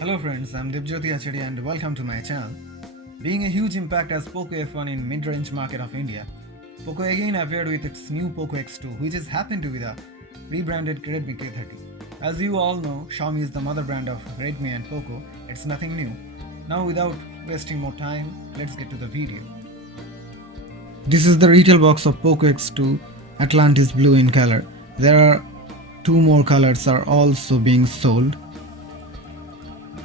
Hello friends, I'm Debjyoti and welcome to my channel. Being a huge impact as Poco F1 in mid-range market of India, Poco again appeared with its new Poco X2, which is happened to be the rebranded Redmi K30. As you all know, Xiaomi is the mother brand of Redmi and Poco. It's nothing new. Now without wasting more time, let's get to the video. This is the retail box of Poco X2 Atlantis Blue in color. There are two more colors are also being sold.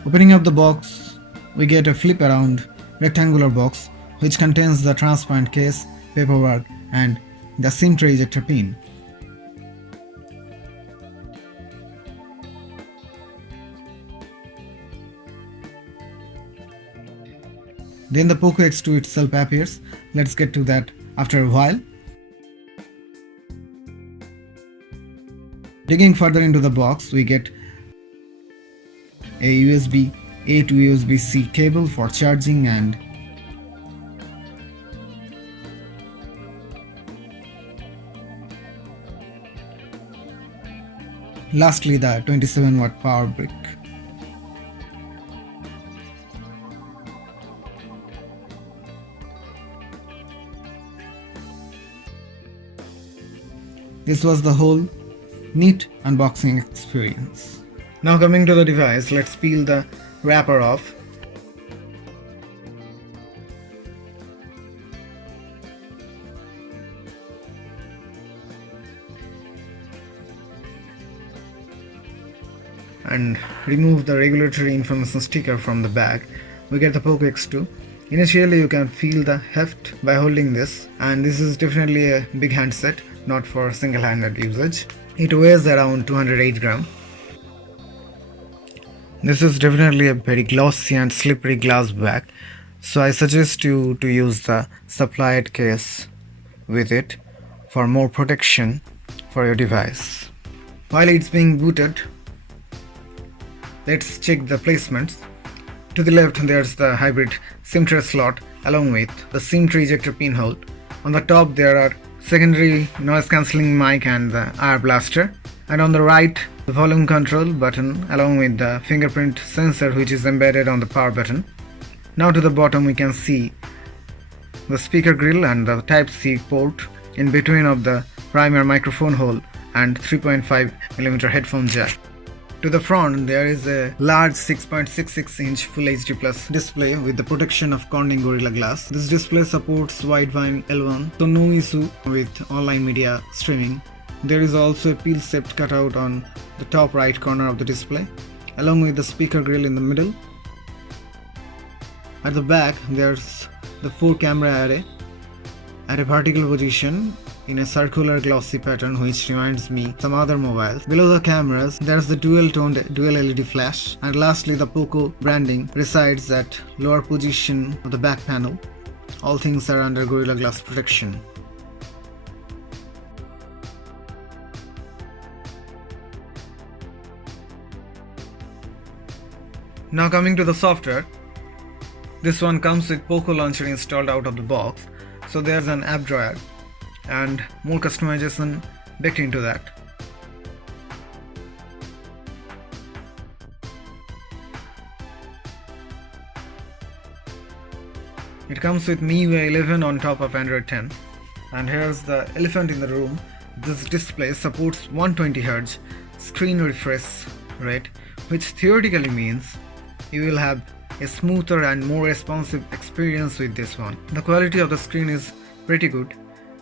Opening up the box, we get a flip around rectangular box which contains the transparent case, paperwork and the SIM tray ejector pin. Then the Poco X2 itself appears. Let's get to that after a while. Digging further into the box, we get a USB A to USB-C cable for charging and lastly the 27-watt power brick. This was the whole neat unboxing experience. Now coming to the device, let's peel the wrapper off. And remove the regulatory information sticker from the bag. We get the Poco X2. Initially you can feel the heft by holding this, and this is definitely a big handset, not for single-handed usage. It weighs around 208 grams. This is definitely a very glossy and slippery glass bag, so I suggest you to use the supplied case with it for more protection for your device. While it's being booted, let's check the placements. To the left there's the hybrid SIM tray slot along with the SIM tray ejector pinhole. On the top there are secondary noise cancelling mic and the air blaster, and on the right the volume control button along with the fingerprint sensor which is embedded on the power button. Now to the bottom we can see the speaker grill and the Type-C port in between of the primary microphone hole and 3.5mm headphone jack. To the front there is a large 6.66-inch Full HD Plus display with the protection of Corning Gorilla Glass. This display supports wideband L1, so no issue with online media streaming. There is also a peel-shaped cutout on the top right corner of the display, along with the speaker grill in the middle. At the back there's the 4-camera array at a vertical position in a circular glossy pattern which reminds me some other mobiles. Below the cameras there's the dual-toned dual LED flash, and lastly the Poco branding resides at lower position of the back panel. All things are under Gorilla Glass protection. Now coming to the software, this one comes with Poco Launcher installed out of the box, so there's an app drawer and more customization baked into that. It comes with MIUI 11 on top of Android 10, and here's the elephant in the room. This display supports 120Hz screen refresh rate, which theoretically means you will have a smoother and more responsive experience with this one. The quality of the screen is pretty good.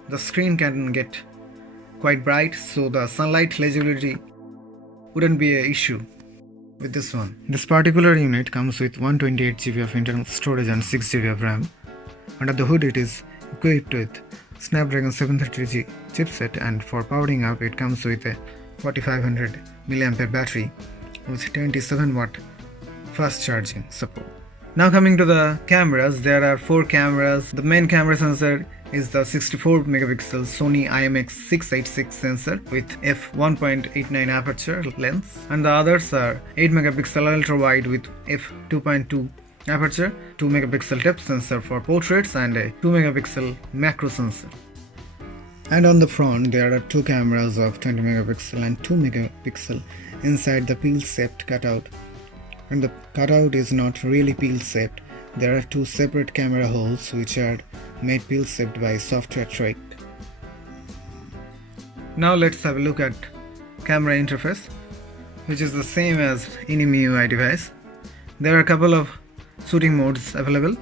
The screen can get quite bright, so the sunlight legibility wouldn't be an issue with this one. This particular unit comes with 128GB of internal storage and 6GB of RAM. Under the hood it is equipped with Snapdragon 733G chipset, and for powering up it comes with a 4500 mAh battery with 27-watt fast charging support. Now coming to the cameras, there are 4 cameras. The main camera sensor is the 64-megapixel Sony IMX686 sensor with f1.89 aperture lens, and the others are 8-megapixel ultra-wide with f2.2 aperture, 2-megapixel depth sensor for portraits, and a 2-megapixel macro sensor. And on the front there are 2 cameras of 20 megapixel and 2 megapixel inside the peel-shaped cutout and the cutout is not really peel-shaped. There are two separate camera holes which are made peel-shaped by software trick. Now let's have a look at camera interface, which is the same as any MIUI device. There are a couple of shooting modes available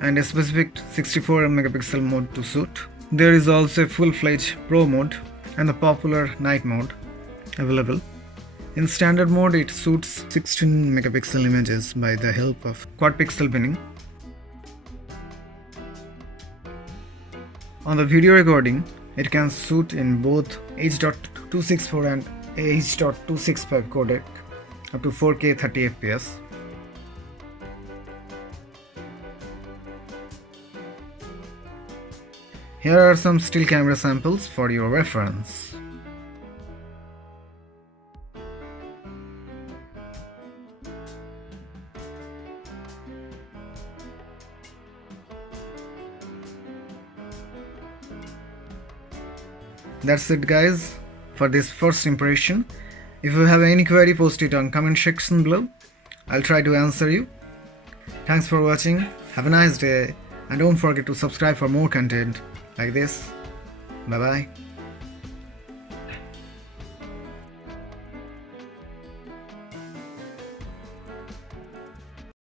and a specific 64 megapixel mode to shoot. There is also a full-fledged Pro mode and the popular night mode available. In standard mode, it shoots 16 megapixel images by the help of quad pixel binning. On the video recording, it can shoot in both H.264 and H.265 codec up to 4K 30 fps. Here are some still camera samples for your reference. That's it guys for this first impression. If you have any query, post it on comment section below. I'll try to answer you. Thanks for watching. Have a nice day and don't forget to subscribe for more content like this. Bye bye.